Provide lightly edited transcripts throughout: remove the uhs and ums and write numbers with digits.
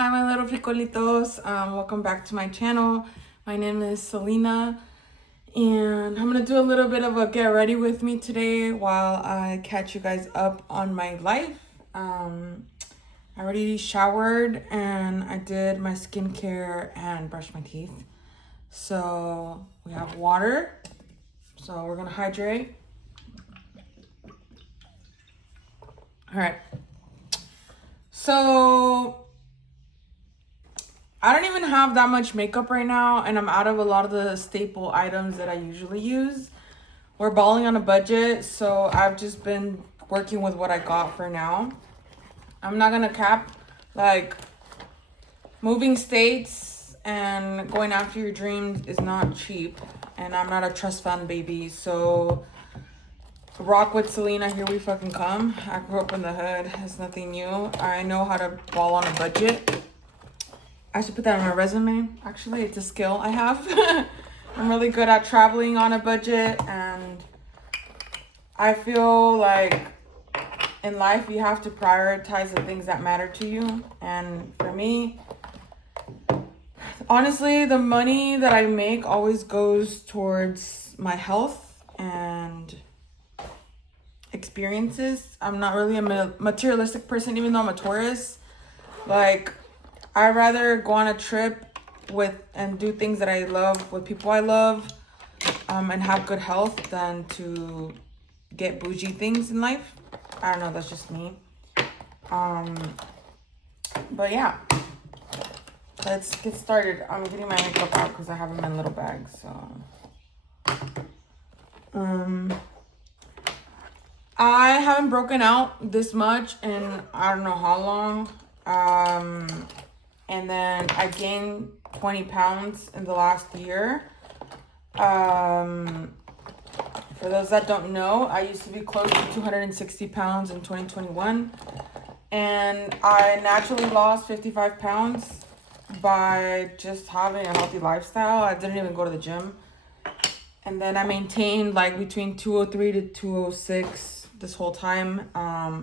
Hi, my little frijolitos. Welcome back to my channel. My name is Selena, and I'm gonna do a little bit of a get ready with me today while I catch you guys up on my life. I already showered and I did my skincare and brushed my teeth. So we have water. So we're gonna hydrate. All right. So I don't even have that much makeup right now, and I'm out of a lot of the staple items that I usually use. We're balling on a budget, so I've just been working with what I got for now. I'm not gonna cap, like, moving states and going after your dreams is not cheap, and I'm not a trust fund baby, so rock with Selena, here we fucking come. I grew up in the hood, it's nothing new. I know how to ball on a budget. I should put that on my resume. Actually, it's a skill I have. I'm really good at traveling on a budget, and I feel like in life you have to prioritize the things that matter to you. And for me, honestly, the money that I make always goes towards my health and experiences. I'm not really a materialistic person, even though I'm a Taurus. Like, I'd rather go on a trip with and do things that I love with people I love, and have good health than to get bougie things in life. I don't know, that's just me. But yeah, let's get started. I'm getting my makeup out because I have them in little bags. So, I haven't broken out this much in I don't know how long. And then I gained 20 pounds in the last year. For those that don't know, I used to be close to 260 pounds in 2021. And I naturally lost 55 pounds by just having a healthy lifestyle. I didn't even go to the gym. And then I maintained like between 203 to 206 this whole time.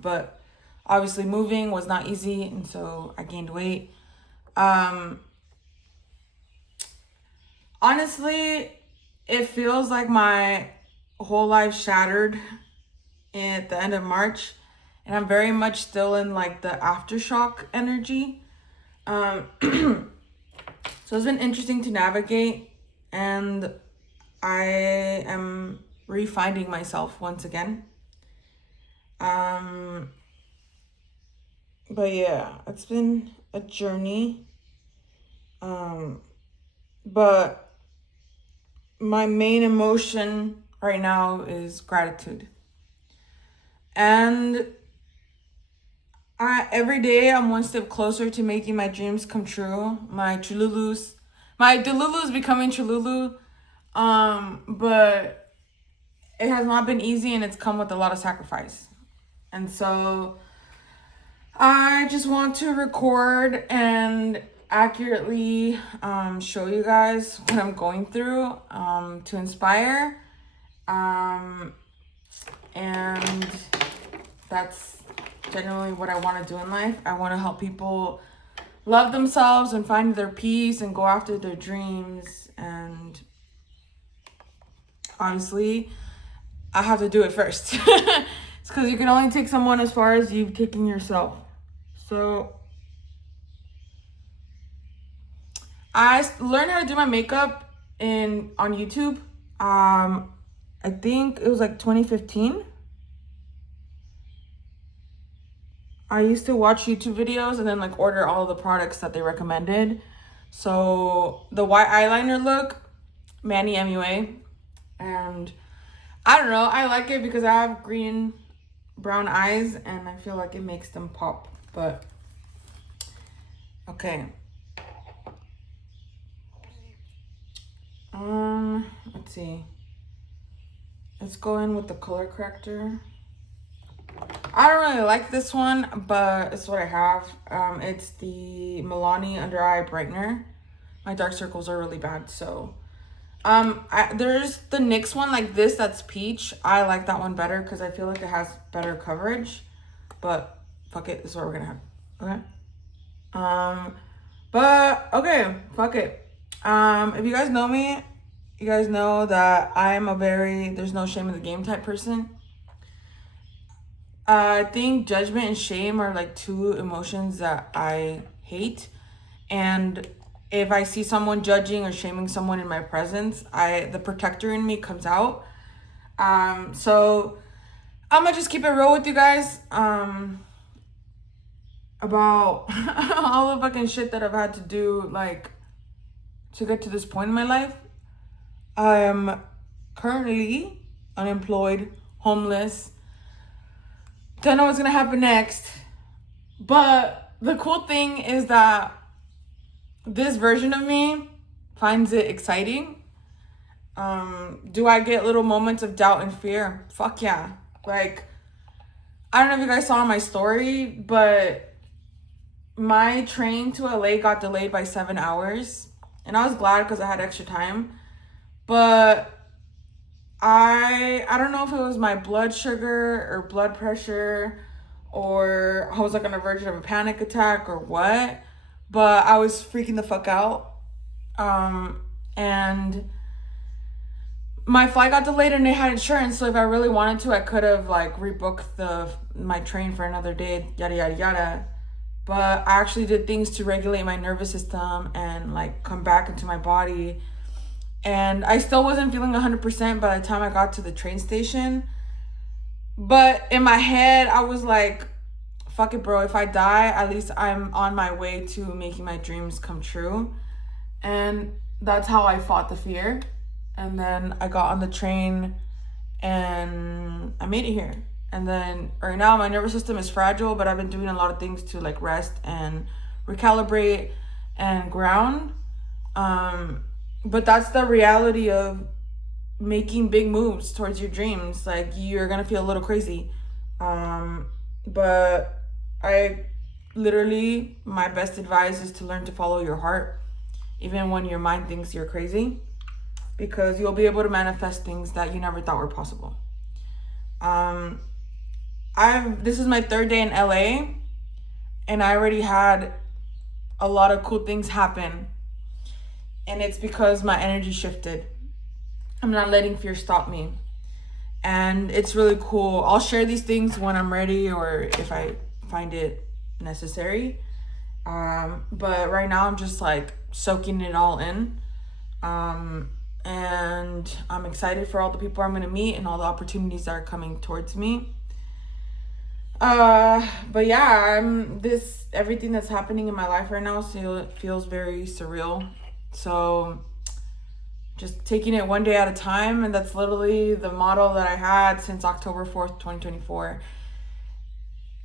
But obviously moving was not easy, and so I gained weight. Honestly, it feels like my whole life shattered at the end of March, and I'm very much still in like the aftershock energy. So it's been interesting to navigate, and I am refinding myself once again. But yeah, it's been a journey. But my main emotion right now is gratitude. And every day I'm one step closer to making my dreams come true. My Delulu is becoming Cholulu. But it has not been easy, and it's come with a lot of sacrifice. And so I just want to record and accurately show you guys what I'm going through, to inspire, and that's generally what I want to do in life. I want to help people love themselves and find their peace and go after their dreams. And honestly, I have to do it first. It's because you can only take someone as far as you've taken yourself. So I learned how to do my makeup on YouTube. I think it was like 2015. I used to watch YouTube videos and then like order all the products that they recommended. So the white eyeliner look, Manny MUA. And I don't know, I like it because I have brown eyes, and I feel like it makes them pop. But okay. Let's see. Let's go in with the color corrector. I don't really like this one, but it's what I have. It's the Milani Under Eye Brightener. My dark circles are really bad, so there's the NYX one like this that's peach. I like that one better because I feel like it has better coverage. But fuck it, this is what we're gonna have. Okay. But okay, fuck it. If you guys know me, you guys know that I'm a very there's no shame in the game type person. I think judgment and shame are like two emotions that I hate. And if I see someone judging or shaming someone in my presence, the protector in me comes out. So I'm gonna just keep it real with you guys. About all the fucking shit that I've had to do, like, to get to this point in my life. I am currently unemployed, homeless. Don't know what's gonna happen next. But the cool thing is that this version of me finds it exciting. Do I get little moments of doubt and fear? Fuck yeah. Like, I don't know if you guys saw my story, but my train to LA got delayed by 7 hours. And I was glad because I had extra time. But I don't know if it was my blood sugar or blood pressure or I was like on the verge of a panic attack or what. But I was freaking the fuck out. And my flight got delayed and they had insurance. So if I really wanted to, I could have like rebooked my train for another day, yada, yada, yada. But I actually did things to regulate my nervous system and like come back into my body. And I still wasn't feeling 100% by the time I got to the train station. But in my head, I was like, fuck it, bro. If I die, at least I'm on my way to making my dreams come true. And that's how I fought the fear. And then I got on the train and I made it here. And then right now my nervous system is fragile, but I've been doing a lot of things to like rest and recalibrate and ground. But that's the reality of making big moves towards your dreams. Like, you're gonna feel a little crazy. But I literally, my best advice is to learn to follow your heart, even when your mind thinks you're crazy, because you'll be able to manifest things that you never thought were possible. This is my 3rd day in LA, and I already had a lot of cool things happen. And it's because my energy shifted. I'm not letting fear stop me. And it's really cool. I'll share these things when I'm ready or if I find it necessary. But right now I'm just like soaking it all in. And I'm excited for all the people I'm going to meet and all the opportunities that are coming towards me. But yeah, everything that's happening in my life right now feels very surreal. So just taking it one day at a time, and that's literally the motto that I had since October 4th, 2024.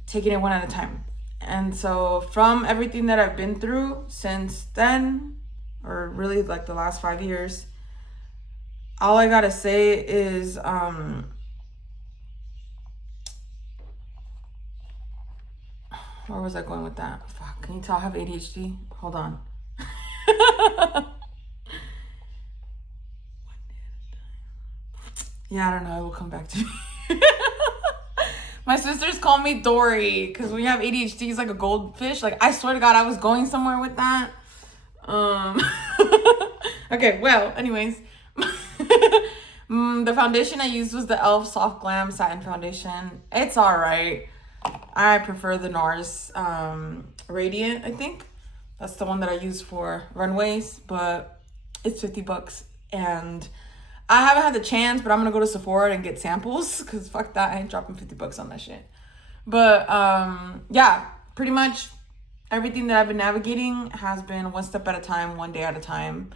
Taking it one at a time. And so from everything that I've been through since then, or really like the last 5 years, all I gotta say is where was I going with that? Fuck, can you tell I have ADHD? Hold on. Yeah, I don't know. It will come back to me. My sisters call me Dory because when you have ADHD, it's like a goldfish. Like, I swear to God, I was going somewhere with that. Okay, well, anyways. The foundation I used was the e.l.f. Soft Glam Satin Foundation. It's all right. I prefer the NARS Radiant, I think. That's the one that I use for runways, but it's $50. And I haven't had the chance, but I'm going to go to Sephora and get samples because fuck that. I ain't dropping $50 on that shit. But yeah, pretty much everything that I've been navigating has been one step at a time, one day at a time,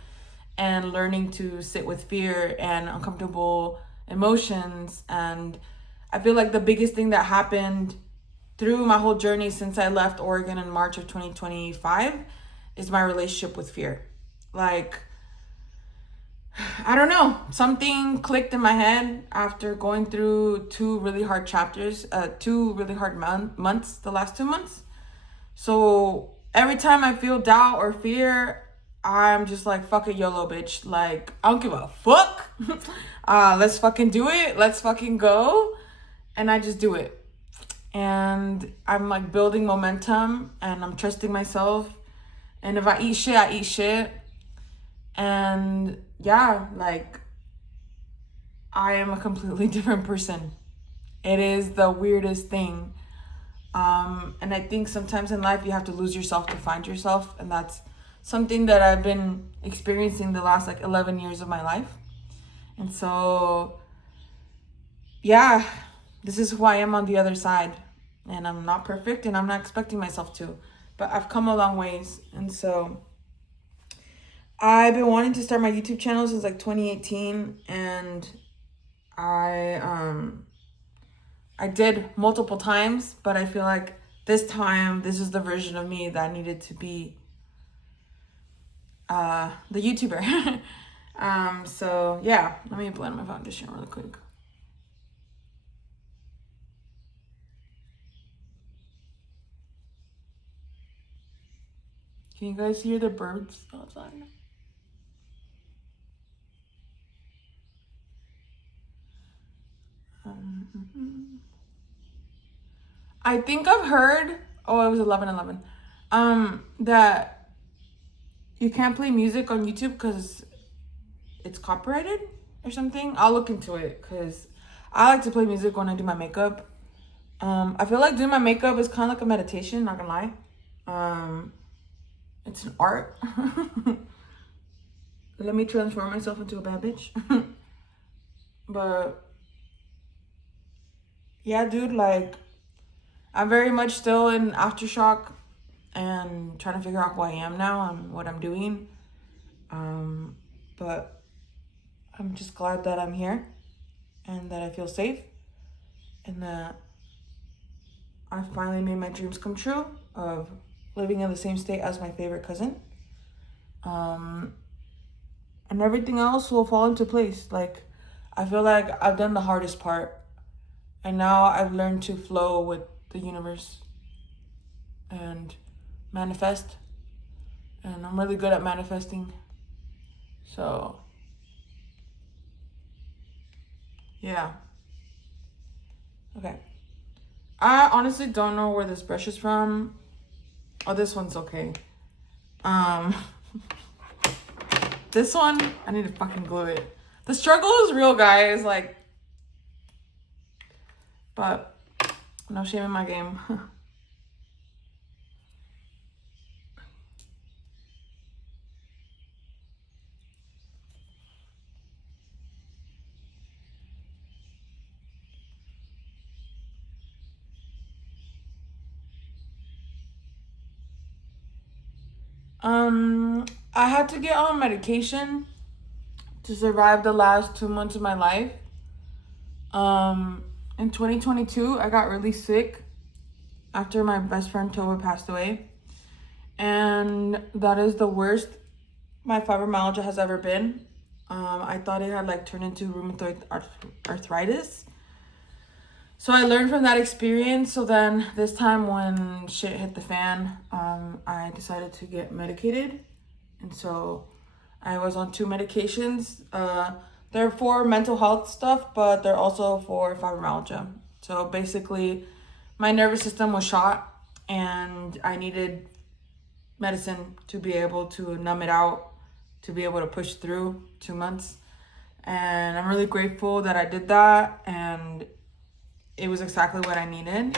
and learning to sit with fear and uncomfortable emotions. And I feel like the biggest thing that happened through my whole journey since I left Oregon in March of 2025 is my relationship with fear. Like, I don't know, something clicked in my head after going through 2 really hard chapters, 2 really hard months, the last 2 months. So every time I feel doubt or fear, I'm just like, fuck it, YOLO, bitch. Like, I don't give a fuck. Let's fucking do it. Let's fucking go. And I just do it. and I'm like building momentum, and I'm trusting myself. And if I eat shit, I eat shit. And yeah, like I am a completely different person. It is the weirdest thing. And I think sometimes in life you have to lose yourself to find yourself. And that's something that I've been experiencing the last like 11 years of my life. And so, yeah, this is who I am on the other side. And I'm not perfect, and I'm not expecting myself to. But I've come a long ways. And so I've been wanting to start my YouTube channel since like 2018. And I did multiple times, but I feel like this time, this is the version of me that needed to be the YouTuber. So yeah, let me blend my foundation really quick. Can you guys hear the birds outside? I think I've heard, oh, it was 11:11, that you can't play music on YouTube because it's copyrighted or something. I'll look into it because I like to play music when I do my makeup. I feel like doing my makeup is kind of like a meditation, not gonna lie. It's an art. Let me transform myself into a bad bitch. But yeah, dude, like I'm very much still in aftershock and trying to figure out who I am now and what I'm doing. But I'm just glad that I'm here and that I feel safe and that I finally made my dreams come true of living in the same state as my favorite cousin. And everything else will fall into place. Like, I feel like I've done the hardest part, and now I've learned to flow with the universe and manifest. And I'm really good at manifesting. So, yeah. Okay. I honestly don't know where this brush is from. Oh, this one's okay. This one, I need to fucking glue it. The struggle is real, guys. Like, but no shame in my game. I had to get on medication to survive the last 2 months of my life. In 2022, I got really sick after my best friend Tova passed away. And that is the worst my fibromyalgia has ever been. I thought it had like turned into rheumatoid arthritis. So I learned from that experience. So then this time when shit hit the fan, I decided to get medicated. And so I was on 2 medications. They're for mental health stuff, but they're also for fibromyalgia. So basically, my nervous system was shot and I needed medicine to be able to numb it out, to be able to push through 2 months. And I'm really grateful that I did that, and it was exactly what I needed.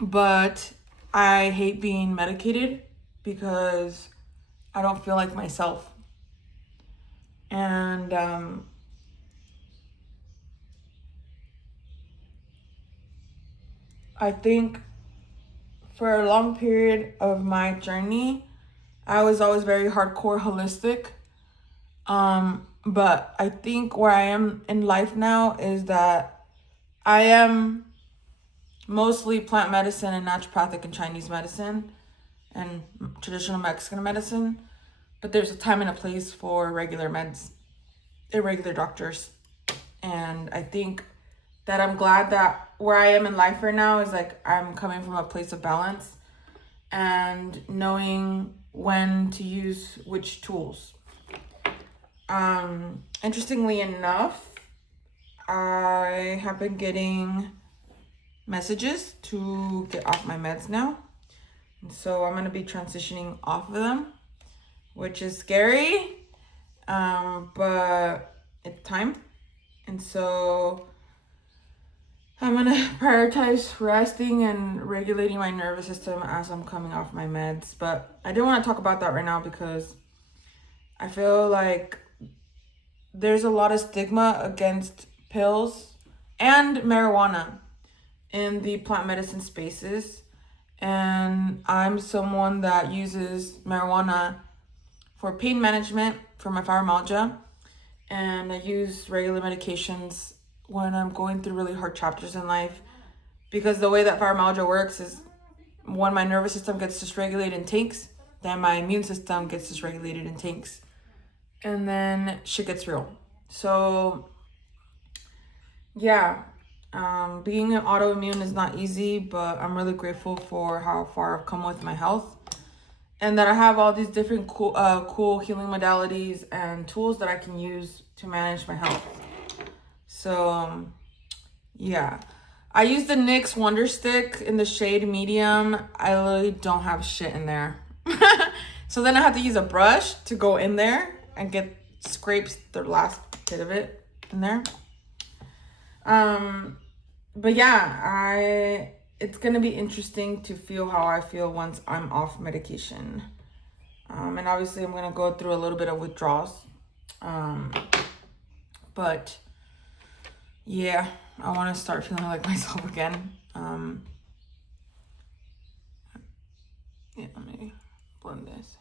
But I hate being medicated because I don't feel like myself. And I think for a long period of my journey, I was always very hardcore holistic. But I think where I am in life now is that I am mostly plant medicine and naturopathic and Chinese medicine and traditional Mexican medicine. But there's a time and a place for regular meds, irregular doctors. And I think that I'm glad that where I am in life right now is like I'm coming from a place of balance and knowing when to use which tools. Interestingly enough, I have been getting messages to get off my meds now. And so I'm going to be transitioning off of them, which is scary, but it's time. And so I'm going to prioritize resting and regulating my nervous system as I'm coming off my meds. But I didn't want to talk about that right now because I feel like there's a lot of stigma against pills and marijuana in the plant medicine spaces. And I'm someone that uses marijuana for pain management for my fibromyalgia. And I use regular medications when I'm going through really hard chapters in life. Because the way that fibromyalgia works is when my nervous system gets dysregulated in tanks, then my immune system gets dysregulated in tanks. And then shit gets real. So, yeah. Being an autoimmune is not easy, but I'm really grateful for how far I've come with my health, and that I have all these different cool healing modalities and tools that I can use to manage my health. So, yeah. I use the NYX Wonder Stick in the shade medium. I literally don't have shit in there. So then I have to use a brush to go in there and scrapes the last bit of it in there. But yeah, it's gonna be interesting to feel how I feel once I'm off medication. And obviously I'm gonna go through a little bit of withdrawals. But yeah, I wanna start feeling like myself again. Yeah, let me blend this.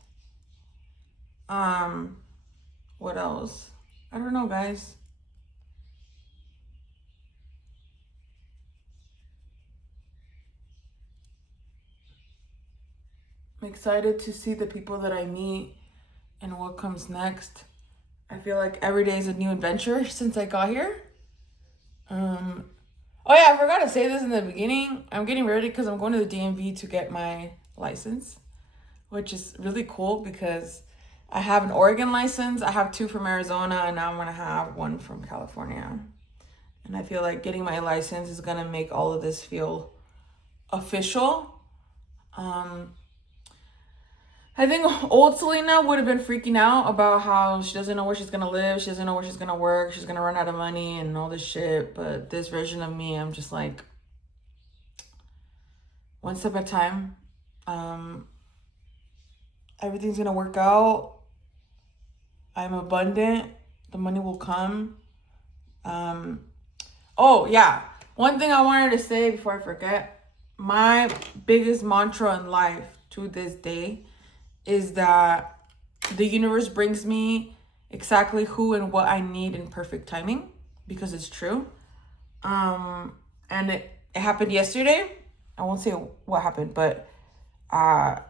What else? I don't know, guys. I'm excited to see the people that I meet and what comes next. I feel like every day is a new adventure since I got here. Oh yeah, I forgot to say this in the beginning. I'm getting ready because I'm going to the DMV to get my license, which is really cool because I have an Oregon license, I have 2 from Arizona, and now I'm gonna have 1 from California. And I feel like getting my license is gonna make all of this feel official. I think old Selena would have been freaking out about how she doesn't know where she's gonna live, she doesn't know where she's gonna work, she's gonna run out of money and all this shit. But this version of me, I'm just like, one step at a time. Everything's gonna work out. I'm abundant. The money will come. Oh yeah, one thing I wanted to say before I forget, my biggest mantra in life to this day is that the universe brings me exactly who and what I need in perfect timing, because it's true. And it happened yesterday. I won't say what happened, but I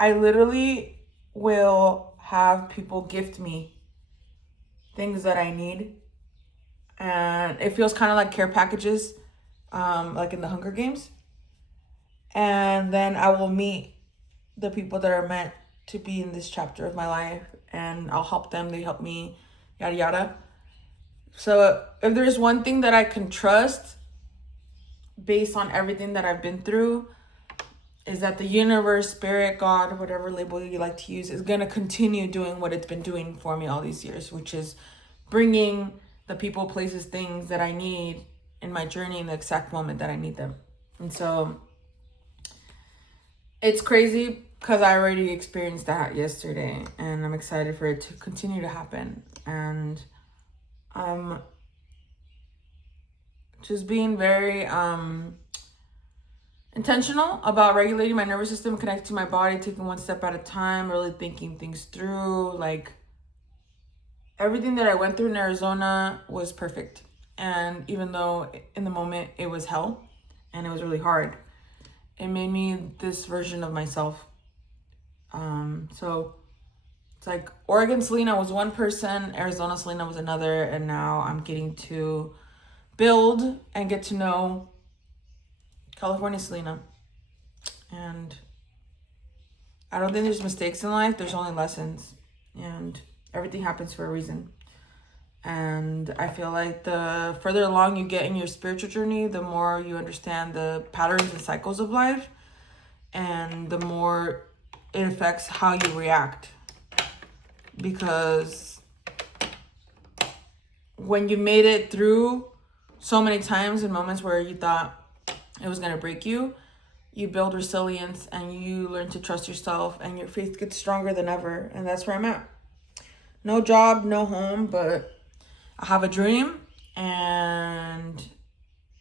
literally will have people gift me things that I need. And it feels kind of like care packages, like in the Hunger Games. And then I will meet the people that are meant to be in this chapter of my life, and I'll help them, they help me, yada yada. So if there's one thing that I can trust based on everything that I've been through, is that the universe, spirit, God, whatever label you like to use, is gonna continue doing what it's been doing for me all these years, which is bringing the people, places, things that I need in my journey in the exact moment that I need them. And so it's crazy because I already experienced that yesterday, and I'm excited for it to continue to happen. And I'm just being very intentional about regulating my nervous system, connecting to my body, taking one step at a time, really thinking things through. Like, everything that I went through in Arizona was perfect. And even though in the moment it was hell and it was really hard, it made me this version of myself. So it's like Oregon Selena was one person, Arizona Selena was another, and now I'm getting to build and get to know California Selena. And I don't think there's mistakes in life, there's only lessons, and everything happens for a reason. And I feel like the further along you get in your spiritual journey, the more you understand the patterns and cycles of life, and the more it affects how you react. Because when you made it through so many times and moments where you thought it was going to break you, you build resilience and you learn to trust yourself, and your faith gets stronger than ever. And that's where I'm at. No job, no home, but I have a dream, and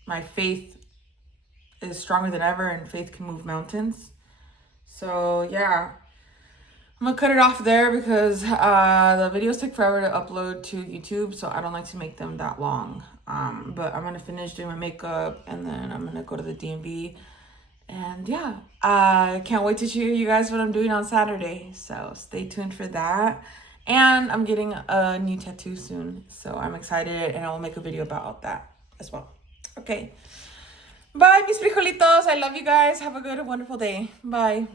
my faith is stronger than ever, and faith can move mountains. So yeah, I'm gonna cut it off there because the videos take forever to upload to YouTube, so I don't like to make them that long. But I'm gonna finish doing my makeup, and then I'm gonna go to the DMV. And yeah, I can't wait to show you guys what I'm doing on Saturday. So stay tuned for that. And I'm getting a new tattoo soon, so I'm excited, and I will make a video about that as well. Okay. Bye, mis frijolitos. I love you guys. Have a good, wonderful day. Bye.